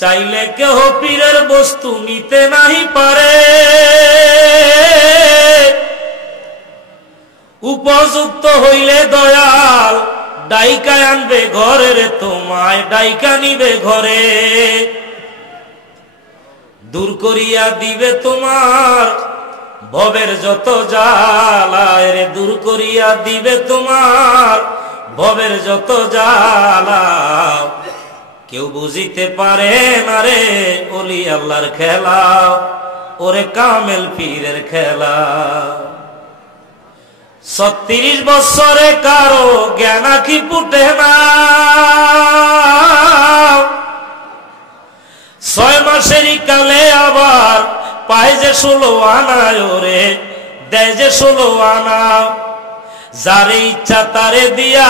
চাইলে কেহ পীরের বস্তু নিতে নাহি পারে, উপযুক্ত হইলে দয়াল ডাইকা আনবে ঘরে রে, তোমায় ডাইকা নিবে ঘরে, দূর করিয়া দিবে তোমার ভবের যত জ্বালা রে, দূর করিয়া দিবে তোমার ভবের যত জ্বালা। কেউ বুঝিতে পারে না রে ওলি আল্লাহর খেলা, ওরে কামেল পীরের খেলা। 36 বছরে কারো জ্ঞান আঁখি ফুটে না, 6 মাসেরই কালে আবার পায় যে 16 আনা, ওরে দেয় যে 16 আনা। যারে ইচ্ছা তারে দিয়া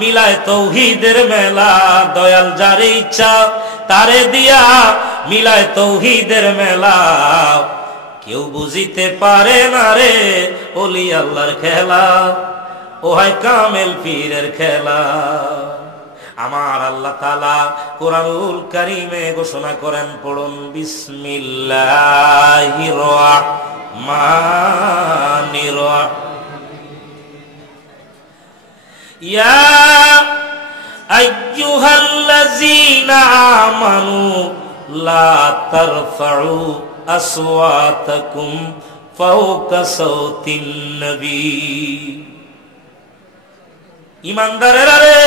মিলায় তৌহিদের মেলা, দয়াল যারে ইচ্ছা তারে দিয়া মিলায় তৌহিদের মেলা। কেউ বুঝিতে পারে না রে ওলি আল্লাহর খেলা, ও হয় কামেল পীরের খেলা। আমার আল্লাহ তাআলা কোরআনুল কারীমে ঘোষণা করেন, পড়ুন বিসমিল্লাহির রাহমানির রাহিম। ইয়া আইয়ুহাল্লাযীনা আমানু লা তারফাউ আসওয়াতাকুম ফাওকা সাওতিন নবী। ঈমানদারেরা রে,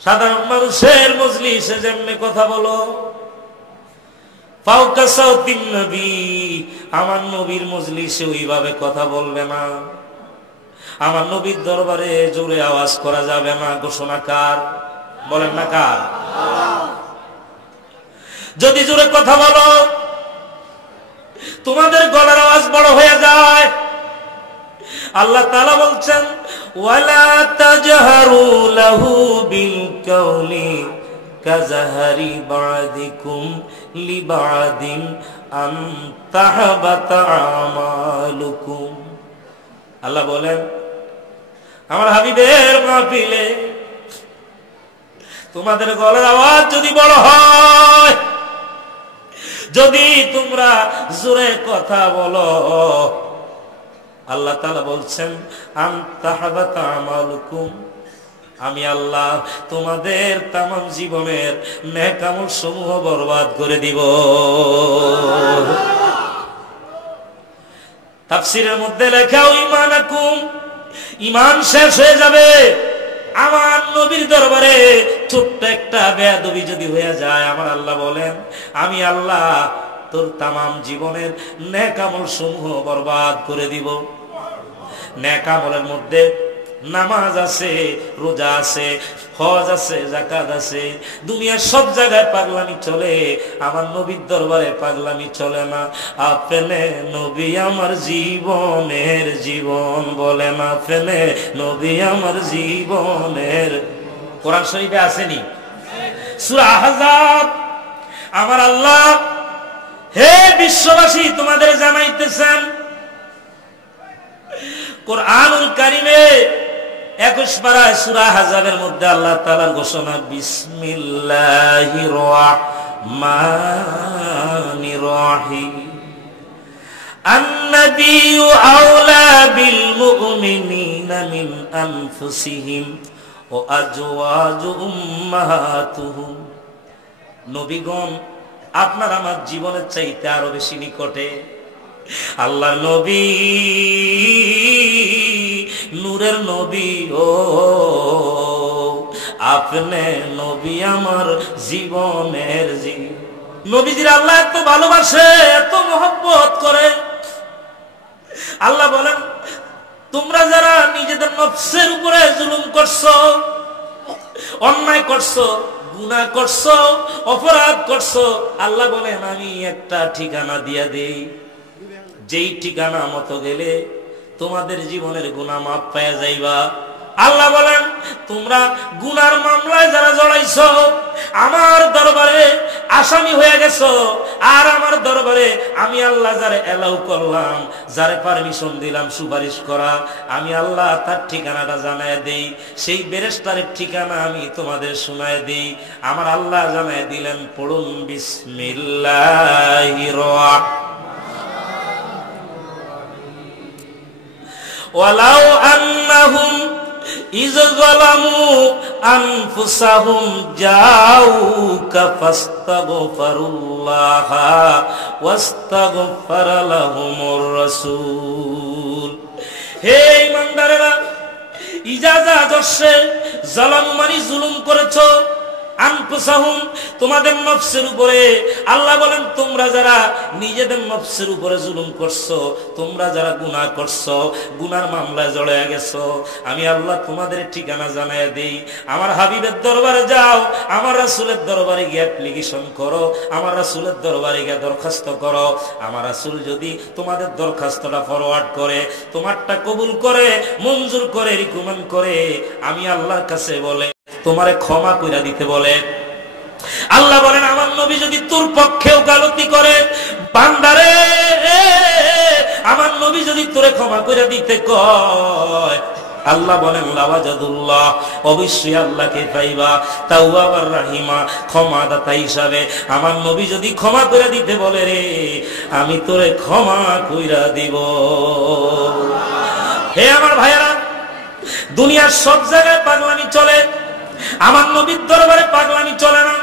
সাধারণ মানুষের মজলিসে যেমনি কথা বলো, ফাওকা সাওতিন নবী, আমার নবীর মজলিসে ওইভাবে কথা বলবে না। আমার নবীর দরবারে জোরে আওয়াজ করা যাবে না। ঘোষণা কার? বলেন না কার? যদি জোরে কথা বলো তোমাদের গলার আওয়াজ বড় হয়ে যায়। আল্লাহ তাআলা বলছেন, ওয়ালা তাজহারু লাহু বিল কাওলি কাজাহারি বা'দিকুম লিবা'দিন আন তাহবাতা আমালুকুম। আল্লাহ বলেন, আমার হাবিবের মাহফিলে তোমাদের গলার আওয়াজ যদি বড় হয়, যদি তোমরা জোরে কথা বলো, আল্লাহ তাআলা বলছেন আন তাহবাতা আমালুকুম, আমি আল্লাহ তোমাদের তামাম জীবনের নেক আমল সমূহ বরবাদ করে দিব। তাফসীরের মধ্যে লেখা, ঈমানাকুম, ঈমান শেষ হয়ে যাবে। আমার নবীর দরবারে ছোট্ট একটা বেয়াদবি যদি হয়ে যায়, আমার আল্লাহ বলেন আমি আল্লাহ তোর তামাম জীবনের নেক আমল সমূহ বরবাদ করে দিব। নেক আমলের মধ্যে নামাজ আছে, রোজা আছে, হজ আছে, যাকাত আছে। দুনিয়ার সব জায়গায় পাগলামি চলে, আমার নবীর দরবারে পাগলামি চলে না। আপনি নবী আমার জীবনের জীবন, বলেন আপনি নবী আমার জীবনের। কোরআন শরীফে আসেনি? সূরা আহজাব। আমার আল্লাহ হে বিশ্ববাসী তোমাদের জানাইতেছেন, কোরআনুল কারীমে 21 পারায় সূরা আহজাবের মধ্যে আল্লাহ তাআলার ঘোষণা, বিসমিল্লাহির রাহমানির রাহিম। আন-নাবিয়্যু আওলা বিল মুমিনিনা মিন আনফুসিহিম ওয়া আজওয়াজু উম্মাহাতুহুম। নবীগণ আপনার আমার জীবনের চাইতে আরো বেশি নিকটে। আল্লাহ নবী নূরের নবী, ও আপনি নবী আমার জীবনের জীবন। নবীজির আল্লাহ এত ভালোবাসে, এত মহব্বত করে। আল্লাহ বলেন, তোমরা যারা নিজেদের নফসের উপরে জুলুম করছো, অন্যায় করছো, গুনাহ করছো, অপরাধ করছো, আল্লাহ বলেন আমি একটা ঠিকানা দিয়া দেই, যেই ঠিকানা মতো গেলে তোমাদের জীবনের গুনাহ মাফ পাওয়া যাইবা। আল্লাহ বলেন তোমরা গুনার মামলায় যারা জড়াইছো, আমার দরবারে আসামি হয়ে গেছো, আর আমার দরবারে আমি আল্লাহ যারে এলাউ করলাম, যারে পারমিশন দিলাম সুপারিশ করা, আমি আল্লাহ তার ঠিকানাটা জানায় দেই, সেই বেরেস্তারের ঠিকানা আমি তোমাদের শোনায় দেই। আমার আল্লাহ জানায় দিলেন, পড়ুন বিসমিল্লাহির ওয়ালাউ আন্নাহুম ইয যালামু আনফুসাহুম জাউকা ফাস্তাগফিরুল্লাহা ওয়াস্তাগফারা লাহুমুর রাসূল। হে ঈমানদারেরা, ইজাজত হচ্ছে যালামু মানে জুলুম করেছো, আনফুসাহুম তোমাদের নফসের উপরে। আল্লাহ বলেন, তোমরা যারা নিজেদের নফসের উপরে জুলুম করছো, তোমরা যারা গুনাহ করছো, গুনার মামলায় জড়িয়ে গেছো, আমি আল্লাহ তোমাদের ঠিকানা জানায় দেই। আমার হাবিবের দরবারে যাও, আমার রাসূলের দরবারে গিয়ে অ্যাপ্লিকেশন করো, আমার রাসূলের দরবারে গিয়ে দরখাস্ত করো। আমার রাসূল যদি তোমাদের দরখাস্তটা ফরওয়ার্ড করে, তোমারটা কবুল করে, মঞ্জুর করে, রিকমেন্ড করে, আমি আল্লাহর কাছে বলে তোমারে ক্ষমা কইরা দিতে বলে। আল্লাহ বলেন, আমার নবী যদি তোর পক্ষেও গালতি করে, বান্দারে আমার নবী যদি তোরে ক্ষমা কইরা দিতে কয়, আল্লাহ বলেন লাওয়াজাদুল্লাহ, অবশ্যই আল্লাহকে পাইবা তাওয়াবার রাহিমা, ক্ষমাদাতা হিসাবে। আমার নবী যদি ক্ষমা কইরা দিতে বলে, রে আমি তোরে ক্ষমা কইরা দিব। হে আমার ভাইয়েরা, দুনিয়ার সব জায়গায় পাগলামি চলে, আমার নবীর দরবারে পাগলামি চলে না।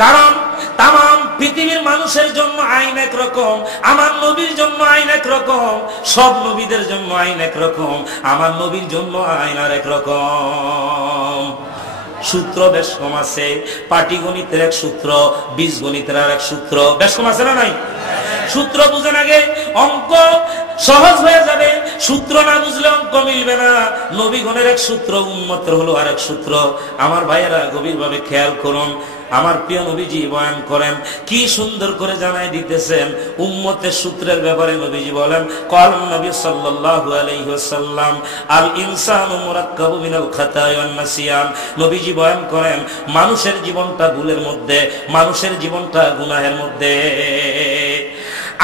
কারণ তাম পৃথিবীর মানুষের জন্য আইন এক রকম, আমার নবীর জন্য আইন এক রকম, সব নবীদের জন্য আইন এক রকম, আমার নবীর জন্য আইন আর এক রকম। সূত্র বেশ কম আছে, পাটিগণিতের এক সূত্র, বীজগণিতের আর এক সূত্র। বেশ কম আছে না নাই? সূত্র বুঝেন আগে, অঙ্ক সহজ হয়ে যাবে। সূত্র না বুঝলে অঙ্ক মিলবে না। নবীগণের এক সূত্র, উম্মতের হলো আরেক সূত্র। আমার ভাইয়েরা গভীরভাবে খেয়াল করুন, আমার প্রিয় নবীজি বয়ান করেন, কি সুন্দর করে জানাই দিতেছেন উম্মতের সূত্রের ব্যাপারে। নবীজি বলেন, ক্বালান নবী সাল্লাল্লাহু আলাইহি ওয়াসাল্লাম, আল ইনসানু মুরাক্কাবু মিনাল খাতা'i ওয়ান নাসিয়ান। নবীজি বয়ান করেন, মানুষের জীবনটা ভুলের মধ্যে, মানুষের জীবনটা গুনাহের মধ্যে।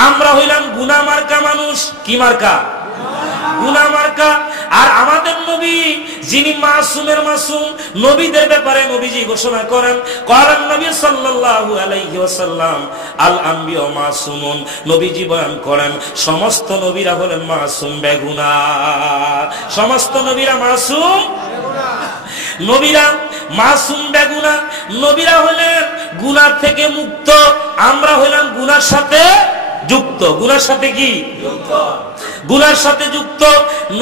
আমরা হইলাম গুনাহ মার্কা মানুষ। কি মার্কা? গুনাহ মার্কা। আর আমাদের নবী যিনি মাসুমের মাসুম, নবীদের ব্যাপারে নবীজি ঘোষণা করেন, ক্বালান নবী সাল্লাল্লাহু আলাইহি ওয়াসাল্লাম, আল আম্বিয়া মাসুমুন। নবীজি বয়ান করেন, সমস্ত নবীরা হলেন মাসুম, বেগুনাহ। সমস্ত নবীরা মাসুম, নবীরা মাসুম, বেগুনাহ। নবীরা হলেন গুনাহ থেকে মুক্ত, আমরা হইলাম গুনার সাথে যুক্ত। গুনার সাথে কি যুক্ত? গুনার সাথে যুক্ত।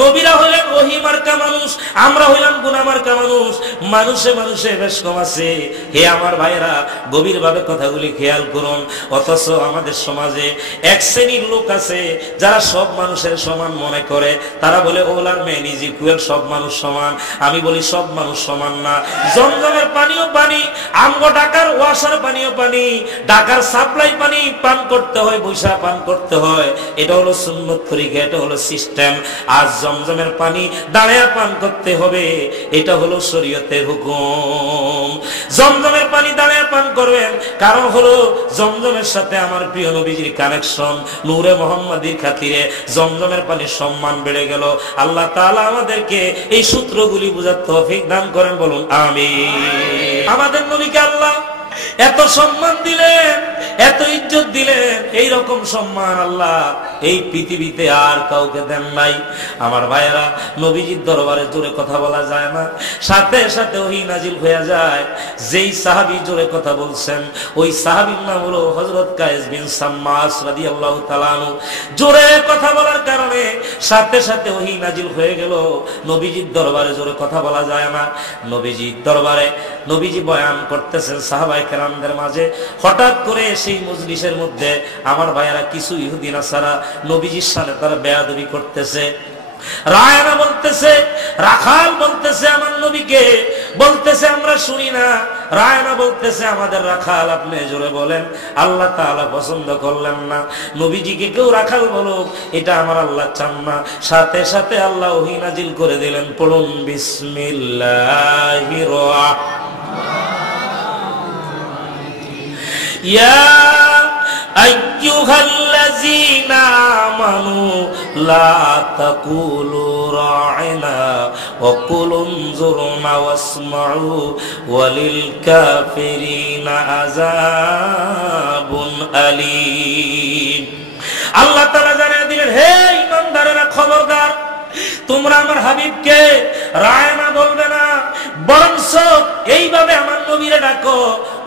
নবীরা হইলেন ওহী মার্কা মানুষ, আমরা হইলাম গুনাহ মার্কা মানুষ। মানুষে মানুষে বেশ কম আছে। হে আমার ভাইরা, গভীরভাবে কথাগুলি খেয়াল করুন। অথচ আমাদের সমাজে এক শ্রেণীর লোক আছে যারা সব মানুষের সমান মনে করে। তারা বলে all are men is equal, সব মানুষ সমান। আমি বলি সব মানুষ সমান না। জমজমের পানিও পানি, আমগো ঢাকার ওয়াসার পানিও পানি, ঢাকার সাপ্লাই পানি পান করতে হয়, বৈশা পান করতে হয়। এটা হলো সুন্নত তরিকা, এটা হলো সিস্টেম। আর জমজমের পানি দাঁড়ায়া পান করতে হবে, এটা হলো শরীয়তের হুকুম। জমজমের পানি দাঁড়ায়া পান করবেন, কারণ হলো জমজমের সাথে আমার প্রিয় নবীজির কানেকশন। নূরে মুহাম্মাদির খাতিরে জমজমের পানির সম্মান বেড়ে গেল। আল্লাহ তাআলা আমাদেরকে এই সূত্রগুলি বুঝার তৌফিক দান করেন, বলুন আমিন। আমাদের নবীকে আল্লাহ এত সম্মান দিলেন, এত ইজ্জত দিলেন, এই রকম সম্মান আল্লাহ এই পৃথিবীতে আর কাউকে দেন নাই। আমার ভাইয়েরা, নবীজির দরবারে জোরে কথা বলা যায় না, সাথে সাথে ওহী নাজিল হয়ে যায়। যেই সাহাবী জোরে কথা বলছেন, ওই সাহাবীর নাম হলো হযরত কায়েস বিন সাম্মাস রাদিয়াল্লাহু তাআলা আনহু। জোরে কথা বলার কারণে সাথে সাথে ওহী নাজিল হয়ে গেল। নবীজির দরবারে জোরে কথা বলা যায় না। নবীজির দরবারে নবীজি বয়ান করতেছেন সাহাবায়ে কেরামদের মাঝে। হঠাৎ করে সেই মজলিসের মধ্যে আমার ভাইয়েরা কিছু ইহুদি নাসারা নবীজির সাথে তারা বেয়াদবি করতেছে। রায়না বলতেছে, রাখাল বলতেছে আমার নবীকে, বলতেছে আমরা শুনি না। রায়না বলতেছে আমাদের রাখাল, আপনি জোরে বলেন। আল্লাহ তাআলা পছন্দ করলেন না নবীজিকে কেউ রাখাল বলুক, এটা আমার আল্লাহ চান না। সাথে সাথে আল্লাহ ওহী নাজিল করে দিলেন, পড়ুন বিসমিল্লাহির রাহমানির ইয়া আইয়ুহাল্লাযীনা আমানু লা তাকুলু রা'না ওয়া কুলু উনজুরনা ওয়াসমা'ু ওয়ালিল কাফিরিনা আযাবুন আলীম। আল্লাহ তাআলা জানিয়ে দিলেন, হে ঈমানদারেরা খবরদার, তোমরা আমার হাবিবকে রায়না বলবে না, বরঞ্চ এইভাবে আমার নবীরে ডাকো,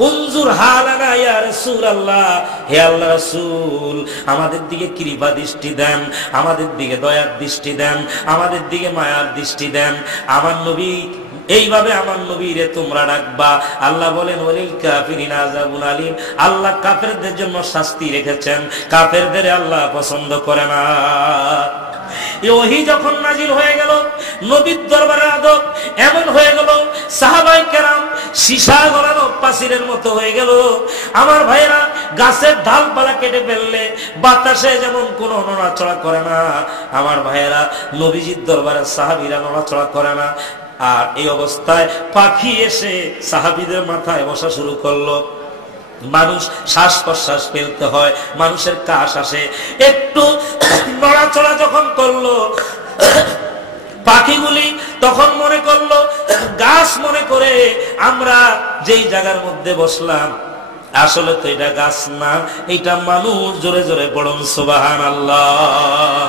উনজুর হালানা ইয়া রাসূলুল্লাহ, হে আল্লাহ রাসূল আমাদের দিকে কৃপা দৃষ্টি দেন, আমাদের দিকে দয়ার দৃষ্টি দেন, আমাদের দিকে মায়ার দৃষ্টি দেন। আমার নবী এইভাবে আমার নবীরে তোমরা ডাকবা। আল্লাহ বলেন ওয়ালিল কাফিরিনা আযাবুন আলীম, আল্লাহ কাফেরদের জন্য শাস্তি রেখেছেন, কাফেরদের আল্লাহ পছন্দ করে না। ওহী যখন নাজিল হয়ে গেল, নবীর দরবারে আদব এমন হয়ে গেল, সাহাবায়ে কেরাম সীসা গলানো পাচিরের মতো হয়ে গেল। আমার ভাইরা গাছের ডালপালা কেটে ফেললে বাতাসে যেমন কোনো নড়াচড়া করে না, আমার ভাইরা নবীজির দরবারে সাহাবীরা নড়াচড়া করে না। আর এই অবস্থায় পাখি এসে সাহাবীদের মাথায় বসা শুরু করলো। মানুষ শ্বাস প্রশ্বাস ফেলতে হয়, মানুষের কাশ আসে, একটু নড়াচড়া যখন করলো পাখিগুলি তখন মনে করলো গাছ মনে করে আমরা যেই জায়গার মধ্যে বসলাম আসলে তো এটা গাছ না, এটা মানুষ। জোরে জোরে পড়ুন সুবহানাল্লাহ।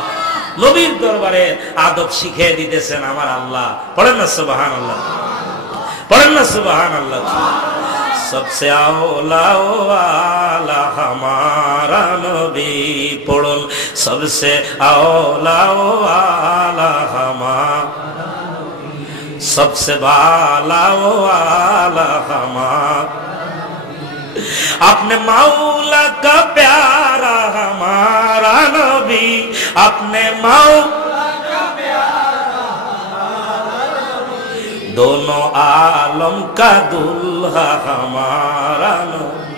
নবীর দরবারে আদব শিখিয়ে দিতেছেন আমার আল্লাহ। পড়েন না সুবহানাল্লাহ, পড়েন না সুবহানাল্লাহ। सबसे आला वाला हमारा नबी, पढ़ुन सबसे आला वाला हमारा, सबसे बाला वाला हमारा, अपने मौला का प्यारा हमारा नबी, अपने मौला का प्यारा हमारा नबी, दोनों आलम का दुल्हा हमारा नबी,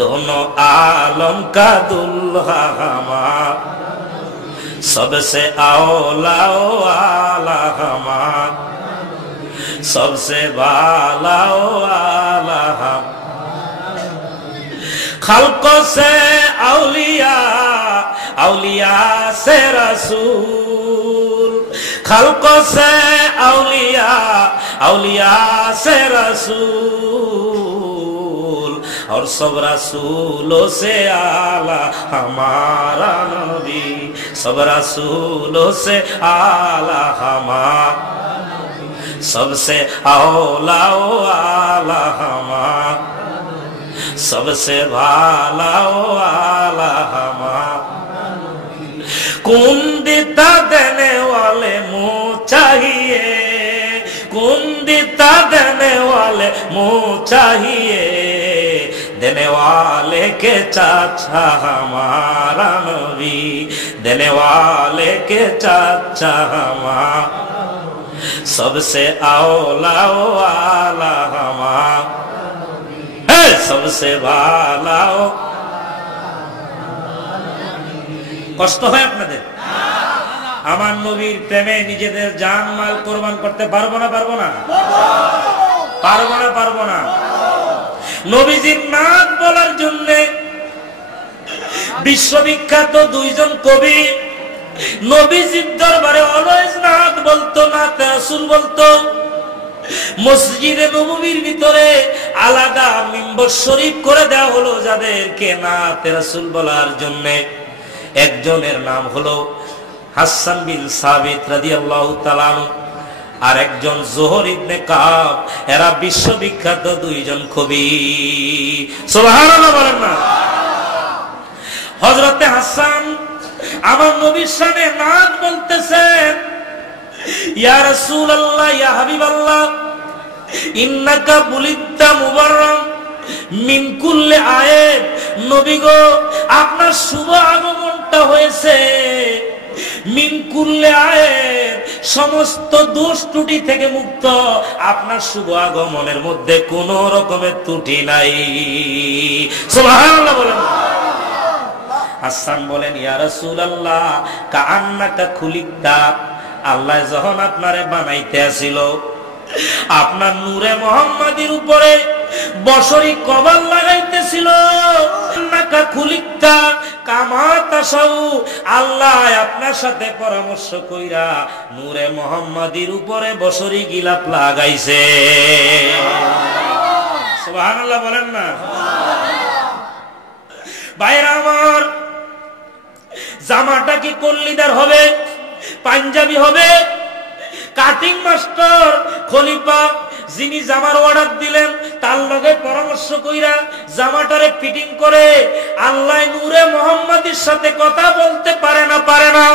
दोनों आलम का दुल्हा हमारा, सबसे औला वाला हमारा, सबसे बाला वाला हम, खल्कों से औलिया, औलिया से रसूल, खल्कों से औलिया, औलिया से रसूल, और सब रसूलों से आला हमारा नबी, सब रसूलों से आला हमारा, सबसे औला वाला हमारा, सबसे भाला वाला हमारा, कुंदिता देने वाले मुँह चाहिए, कुंदिता देने वाले मुँह चाहिए, देने वाले के चाचा हमारा नबी, देने वाले के चाचा हमारा, सबसे औला वाला हमारा, सबसे भाला। কষ্ট হয় আপনাদের? আমার নবীর প্রেমে নিজেদের জান মাল কোরবান করতে পারবো না? পারবো না? পারবো না? পারবো না? নবীজির নাম বলার জন্য বিশ্ববিখ্যাত দুইজন কবি নবীজির দরবারে অলওয়েজ নাত বলতো, নাতে রাসূল বলতো। মসজিদে নববীর ভিতরে আলাদা মিম্বর শরীফ করে দেওয়া হলো যাদেরকে নাতে রাসূল বলার জন্য। একজনের নাম হলো হাসান বিন সাবিত রাদিয়াল্লাহু তাআলা আনহু, আর একজন যোহর ইবনে কাব। এরা বিশ্ববিখ্যাত দুইজন কবি। সুবহানাল্লাহ বলেন না? হযরতে হাসান আমার নবীর শানে নাত বলতেছেন, ইয়া রাসূলুল্লাহ, ইয়া হাবিবাল্লাহ, ইন্নাকা বুলিদ্দা মুবাররাম মিন কুল্লি আয়েব। নবী গো, আপনার শুভ আগমনটা হয়েছে মিন কুল্লি আয়েব, সমস্ত দোষ ত্রুটি থেকে মুক্ত। আপনার শুভ আগমনের মধ্যে কোন রকমের ত্রুটি নাই। সুবহানাল্লাহ বলেন। হাসান বলেন, ইয়া রাসূলুল্লাহ, কাআন্নাকা খুলিকতা, আল্লাহ যখন আপনারে বানাইতে আসিল আপনার নূরে মুহাম্মাদির উপরে বছরই কবর লাগাইতেছিল। নাকা খুলিকতা কামা তাসাউ, আল্লাহ আপনার সাথে পরামর্শ কইরা নূরে মুহাম্মাদির উপরে বছরই গিলাপ লাগাইছে। সুবহানাল্লাহ বলেন না ভাইরা আমার। জামাটা কি কল্লিদার হবে, পাঞ্জাবি হবে? কাটিং মাস্টার খলিফা যিনি জামার অর্ডার দিলেন তার লগে পরামর্শ কইরা জামাটারে ফিটিং করে আল্লাহ নূরে মুহাম্মাদির সাথে কথা বলতে পারে না? পারে না?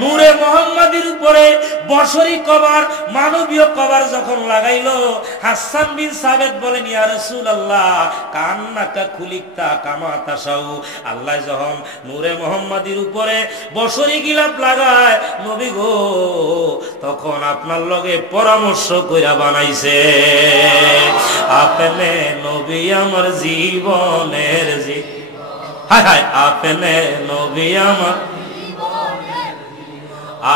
নূরে মুহাম্মাদির উপরে বছরই কবর, মানবীয় কবর যখন লাগাইলো, হাসান বিন সাবিত বলেন, ইয়া রাসূলুল্লাহ কান্নাকা খুলিকতা কামা তাসাউ, আল্লাহ যখন নূরে মুহাম্মাদির উপরে বছরই গিলাপ লাগায় নবী গো, তখন আপনার লগে পরামর্শ কইরা বানাইছে। আপনি নবী আমার জীবনের হায় হায়, আপনি নবী আমার,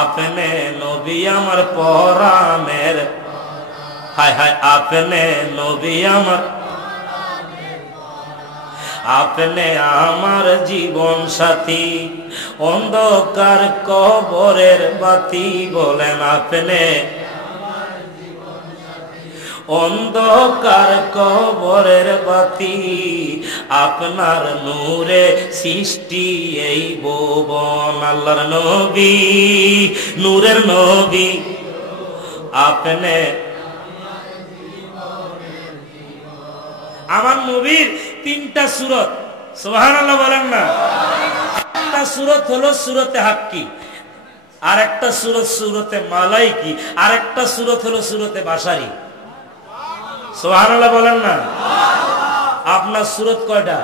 আপনি নবী আমার পরাণের, হায় হায় আপনি নবী আমার, আপনি আমার জীবন সাথী, অন্ধকার কবরের বাতি। বলেন আপনি অন্ধকার কবরের বাতি, আপনার নূরে সৃষ্টি এই ভুবন। আল্লাহর নবী, নূরের নবী আপনি। আমার নবীর তিনটা সূরত, সুবহানাল্লাহ বলেন না। একটা সূরত হলো সূরতে হাক্কি, আর একটা সূরত সূরতে মালাইকি, আর একটা সূরত হলো সূরতে বাশারি। সুবহানাল্লাহ বলেন না। আপনার সূরত কয়টা?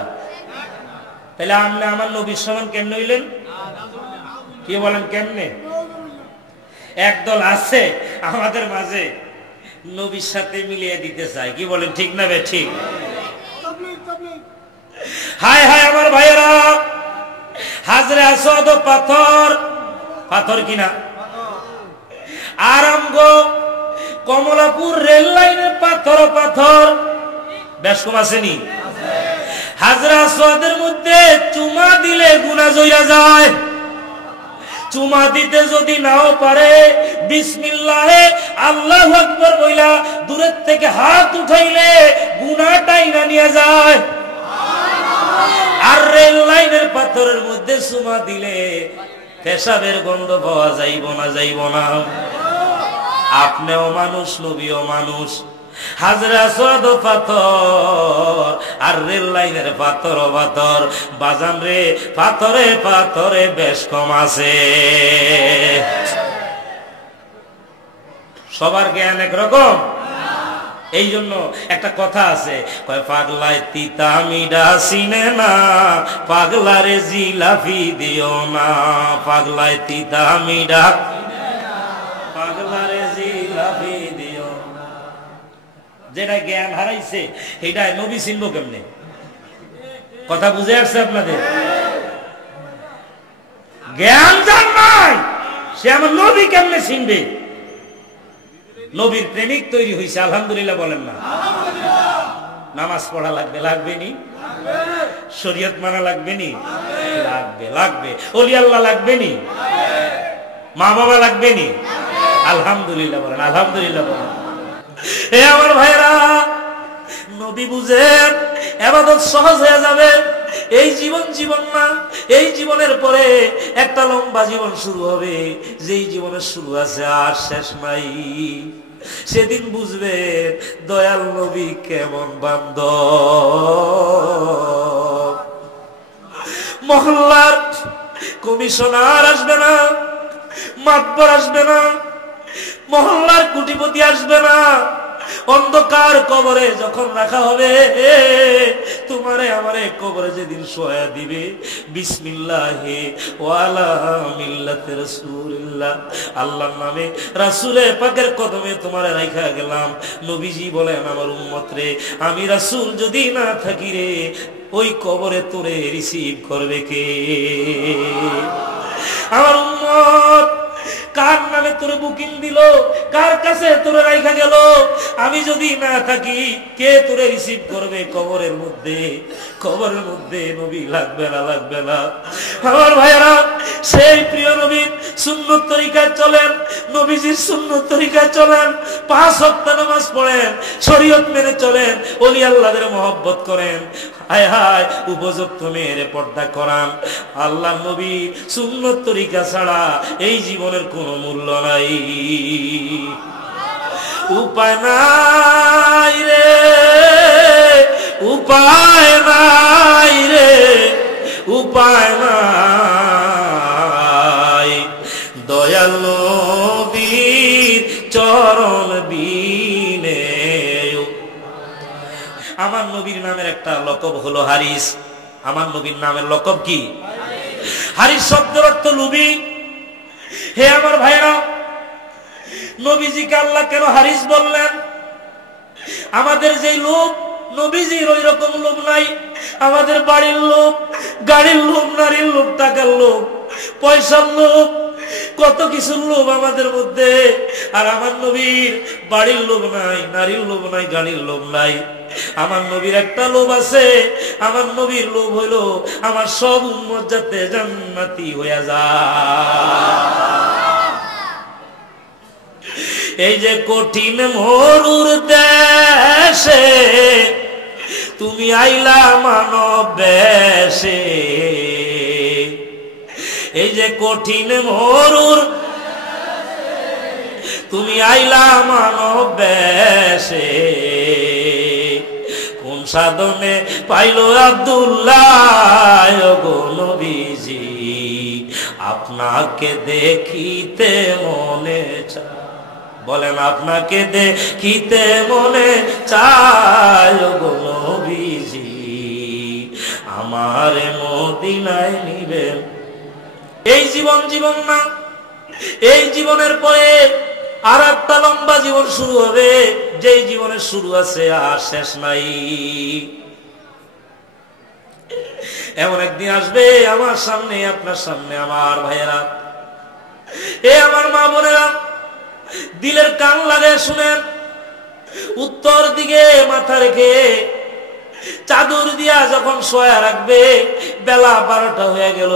তাহলে আপনি আমার নবীর সমান কেমনে হইলেন? কি বলেন কেমনে? একদল আছে আমাদের মাঝে নবীর সাথে মিলিয়ে দিতে চায়, কি বলেন ঠিক না বে ঠিক? হায় হায় আমার ভাইয়েরা, হাজরে আসওয়াদ পাথর, পাথর কিনা? আরামগো কমলাপুর রেল লাইনের পাথর, পাথর বেশ কম আসেনি? হাজরে আসওয়াদের মধ্যে চুমা দিলে গুনাহ জইরা যায়। চুমা দিতে যদি নাও পারে, বিসমিল্লাহে আল্লাহু আকবার বইলা দূরের থেকে হাত উঠাইলে গুনাহটাই না নিয়ে যায়। আর রেল লাইনের পাথরের মধ্যে চুমা দিলে পেশাবের গন্ধ পাওয়া যাইব না? যাইব না? আপনিও মানুষ, নবীও মানুষ। হাজরে আসওয়াদ পাথর আর রেল লাইনের পাথর, পাথর বাজান রে, পাথরে পাথরে বেশ কম আছে। সবার জ্ঞান একরকম। এই জন্য একটা কথা আছে, কয় পাগলায় তিতা মিডা চিনে না, পাগলারে জিলাপি দিও না। পাগলায় তিতা মিডা, পাগলারে জিলাপি দিও না। যেটা জ্ঞান হারাইছে এটা নবী চিনব কেমনে? কথা বুঝে আসছে আপনাদের? জ্ঞান যার নাই সে আমার নবী কেমনে চিনবে? নবীর প্রেমিক তৈরি হয়েছে, আলহামদুলিল্লাহ বলেন না? নামাজ পড়া লাগবে, লাগবে নি? শরীয়ত মানা লাগবে নি? লাগবে, লাগবে। ওলি আল্লাহ লাগবে নি? মা বাবা লাগবে নি? আলহামদুলিল্লাহ বলেন, আলহামদুলিল্লাহ বলেন। এ আমার ভাইরা, নবী বুঝেন, ইবাদত সহজ হয়ে যাবে। এই জীবন জীবন না, এই জীবনের পরে একটা লম্বা জীবন শুরু হবে, যেই জীবনের শুরু আছে আর শেষ নাই। সেদিন বুঝবে দয়াল নবী কেমন বান্ধব। মহল্লার কমিশনার আসবে না, মাতবর আসবে না, মহল্লার কোটিপতি আসবে না। অন্ধকার কবরে যখন রাখা হবে, তোমারে আমারে কবরে যেদিন শোয়া দিবে, বিসমিল্লাহি ওয়া আলা মিল্লাতি রাসূলিল্লাহ, আল্লাহর নামে রাসূলে পাকের কদমে তোমারে রাখা গেলাম। নবীজি বলেন, আমার উম্মত রে, আমি রাসূল যদি না থাকি রে, ওই কবরে তোরে রিসিভ করবে কে? আমার উম্মত কার নামে তোরে বুকিং দিল, কার কাছে তোরে রাইখা গেল, আমি যদি না থাকি কে তোরে রিসিভ করবে কবরের মধ্যে? কবরের মধ্যে নবী লাগবে না, লাগবে না। আমার ভাইয়েরা, সেই প্রিয় নবীর সুন্নত তরিকায় চলেন, নবীজির সুন্নত তরিকায় চলেন, 5 ওয়াক্ত নামাজ পড়েন, শরীয়ত মেনে চলেন, ওলি আল্লাহদের মহব্বত করেন। হায় হায়, উপযুক্ত মেয়ের পর্দা করান। আল্লাহ নবী সুন্নত তরিকা ছাড়া এই জীবনের কোনো মূল্য নাই। উপায় নাই রে, উপায় নাই রে, উপায় নাই, দয়াল নবীর চরণ বিনে। আমার নবীর নামের একটা লকব হলো হারিস। আমার নবীর নামের লকব কি? হারিস শব্দের অর্থ লোভী। হে আমার ভাইরা, নবীজিকে আল্লাহ কেন হারিস বললেন? আমাদের যে লোভ, নবীজির ওই রকম লোভ নাই। আমাদের বাড়ির লোভ, গাড়ির লোভ, নারীর লোভ, টাকার লোভ, পয়সার লোভ, কত কিছুর লোভ আমাদের মধ্যে। আর আমার নবীর বাড়ির লোভ নাই, নারীর লোভ নাই, গাড়ির লোভ নাই। আমার নবীর একটা লোভ আছে। আমার নবীর লোভ হইল আমার সব উম্মত যাতে জান্নাতি হয়ে যায়। এই যে কঠিন মরুর দেশে তুমি আইলা মানব বেশে, এই যে কঠিন মরুর তুমি আইলা মানব বেশে, কোন সাধনে পাইল আব্দুল্লাহ গো নবীজি, আপনাকে দেখিতে মনে চায়। বলেন, আপনাকে দেখিতে মনে চায় গো নবীজি, আমারে মদিনায় নিবেন। এই জীবন জীবন না, এই জীবনের পরে আর একটা লম্বা জীবন শুরু হবে, যেই জীবনের শুরু আছে আর শেষ নাই। এমন একদিন আসবে আমার সামনে, আপনার সামনে, আমার ভাইয়েরা, এ আমার মা বোনেরা, দিলের কান লাগে শুনেন। উত্তর দিকে মাথা রেখে চাদর দিয়া যখন শোয়া রাখবে, বেলা 12টা হয়ে গেল,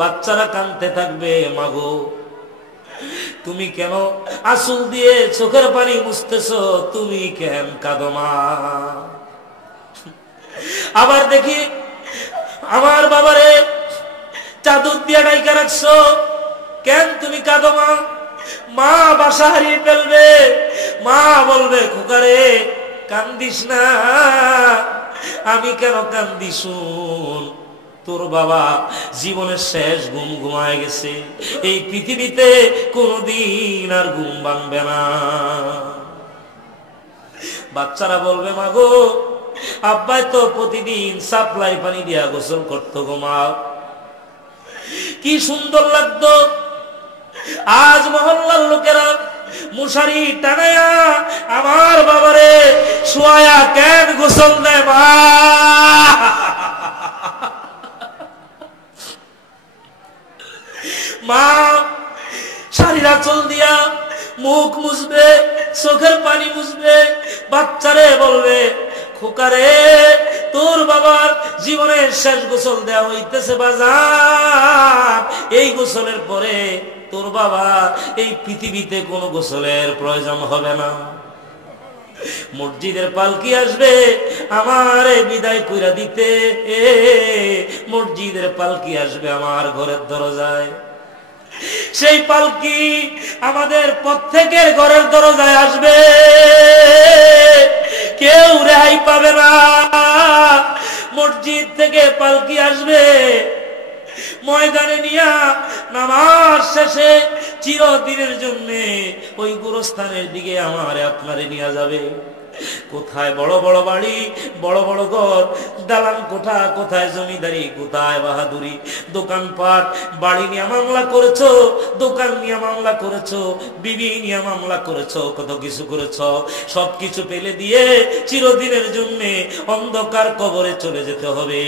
বাচ্চারা কাঁদতে থাকবে, মাগো তুমি কেন আঁচল দিয়ে চোখের পানি মুছতেছো, তুমি কেন কাঁদো মা? আবার দেখি আমার বাবারে চাদর দিয়া ডাইকা রাখছো, কেন তুমি কাঁদো মা? মা বাসা হারিয়ে ফেলবে, মা বলবে খোকারে কান্দিস না। আমি কেন কান্দি শুন, তোর বাবা জীবনের শেষ ঘুম ঘুমায় গেছে, এই পৃথিবীতে কোনদিন আর ঘুম ভাঙবে না। বাচ্চারা বলবে মাগো আব্বাই তো প্রতিদিন সাপ্লাই পানি দিয়া গোসল করতো গো মা, কি সুন্দর লাগতো। আজ মহল্লার লোকেরা মুশারি টানায়া আমার বাবারে শোয়া কেন গোসল দেয় মা? মা শাড়ির আঁচল দিয়া মুখ মুছবে, চোখের পানি মুছবে, বাচ্চারে বলবে খোকারে তোর বাবার জীবনের শেষ গোসল দেওয়া হইতেছে বাজার, এই গোসলের পরে তোর বাবা এই পৃথিবীতে কোনো গোসলের প্রয়োজন হবে না। মসজিদের পালকি আসবে আমারে বিদায় কইরা দিতে, মসজিদের পালকি আসবে আমার ঘরের দরজায়। সেই পালকি আমাদের প্রত্যেকের ঘরের দরজায় আসবে, কেউ রেহাই পাবে না। মসজিদ থেকে পালকি আসবে, ময়দানে নিয়া নামাজ শেষে চিরদিনের জন্য ওই গোরস্থানের দিকে আমারে আপনারে নিয়ে যাবে। কোথায় বড় বড় বাড়ি, বড় বড় ঘর, দালান কোঠা, কোথায় জমিদারি, কোথায় বাহাদুরি, দোকানপাট, বাড়ি নিয়ে মামলা করেছো, দোকান নিয়ে মামলা করেছো, বিবি নিয়ে মামলা করেছো, কত কিছু করেছো, সবকিছু ফেলে দিয়ে চিরদিনের জন্য অন্ধকার কবরে চলে যেতে হবে।